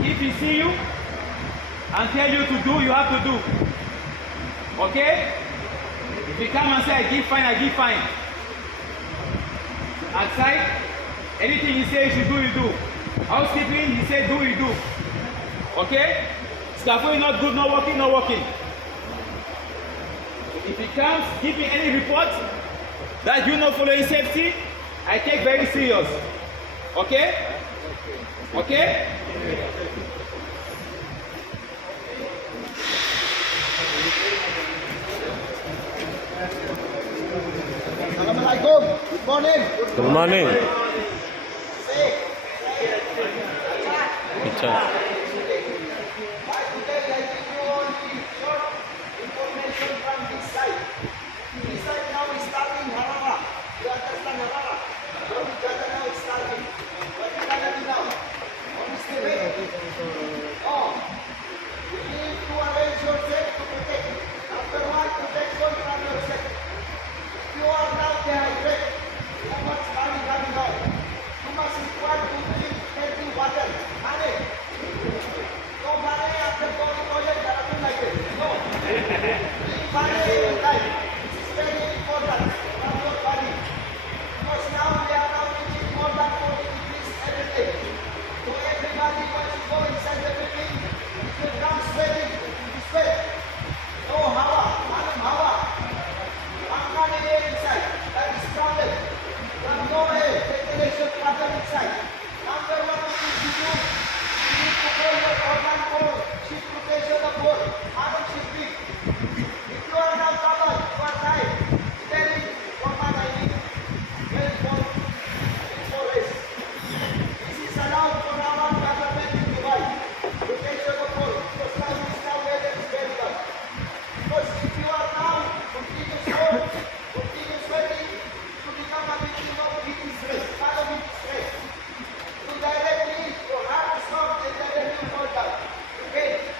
if he see you and tell you to do, you have to do. Okay? If he come and say, I give fine, I give fine. Outside, anything he say you should do, you do. Housekeeping, he say do, you do. Okay? Scaffolding not good, not working, not working. If he comes, give me any report that you not following safety, I take very serious. Okay? Okay? Assalamualaikum. Good morning. Good morning. Picture. Why today I give you only short information from this side. This side now is starting Harara. You understand Harara? From Jakarta now is starting. What is Canada now? What is the way? Oh, you need to arrange yourself to protect. Number one, protection from yourself. If you are now dehydrated, too much money coming out. You must require to drink healthy water. Honey. No money after going toilet, nothing like this. No. Drink money every time. This is very important from your body. Because now we are now reaching more than 40 degrees every day. So everybody wants to go inside the building. If you come sweating, you sweat. No hawa, manam hawa. One air inside. That is problem. There is no air, ventilation pattern inside. Number one thing to do, you need to call your organ code, shift rotation of board, arm shift big. If you are now covered, you are tired, tell me what man I need. For rest. This is allowed for our government in Dubai. Rotation of board, because now is now weather is very bad. Because if you are now continuous work, continuous sweating, to become a victim of heat stress, follow heat stress. To directly, your heart is not and directly fall down. Okay?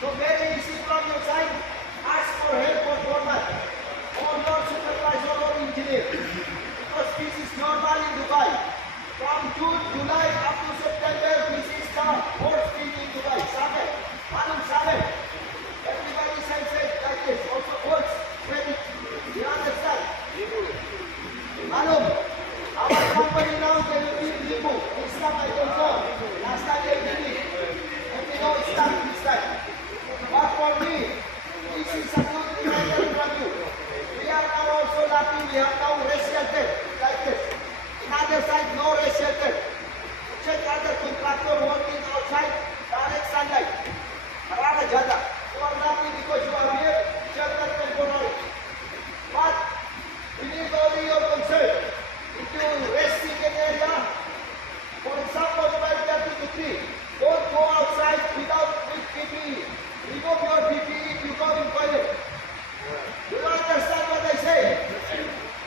So very easy from your side, ask for help for foreman, or your supervisor or engineer. Because this is normal in Dubai. From June, July up to September, this is the worst thing in Dubai. Sabe? Manum sabe? Everybody says it like this. Also works sweating. You understand? Manum, our company now they will be removed. This time I don't know. Last time they did it. And we know it's done this time. But for me, this is a good reminder from you. We are now also lucky we have now race shelter like this. In other side, no race shelter. Check other contractor working outside, direct sunlight. Harara Jada. You are lucky because you are here, shelter temporary. But we need only your concern. If you rest in an area, for example, 5:30 to 3, don't go outside without with PPE. Remove your PPE if you go in toilet. Do you understand what I say?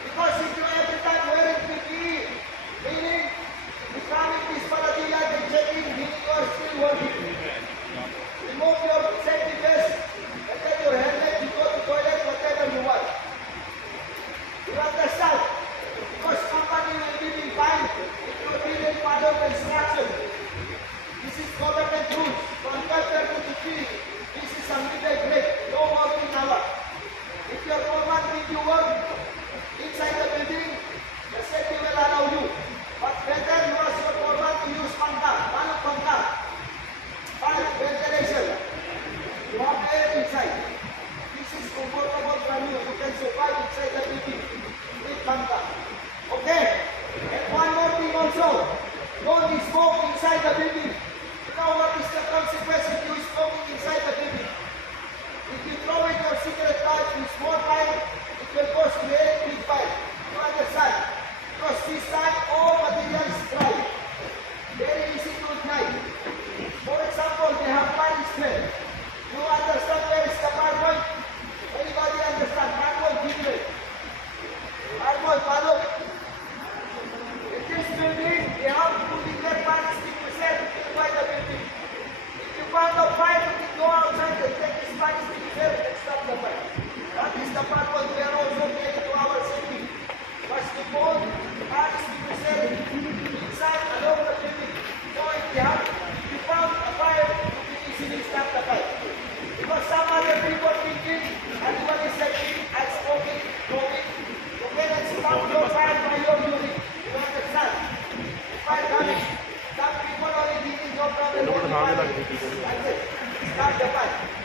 Because if you every time wearing PPE, meaning you come in this paradilla and checking, meaning you are still working. Remove your safety vest and then your helmet, you go to toilet, whatever you want. You understand? Because company will give you fine if you didn't follow the instruction. This is government rules. From 5:30 to 3, this is a midday break. No working hour. If your foreman gives you work inside the building, the safety will allow you. But better you ask your foreman to use pangka, one pangka. Five, ventilation. You have air inside. This is comfortable for you. You can survive inside the building with pangka. Okay? And one more thing also. Don't smoke inside the building. You know what is the consequence if you smoking inside the building? If you throw in your cigarette pipe in small pipe, it will go straight big pipe. You understand? Because this time all material is dry. Very easy to ignite. For example, they have fine smell. You understand where is the carbon? Anybody understand? Carbon different. Carbon, follow. In this building, they have to declare fire extinguisher by the building. If you find a fire, you can go outside and take this fire extinguisher and stop the fire. That is the purpose we are also getting to our city. First of all, fire extinguisher Start the fight.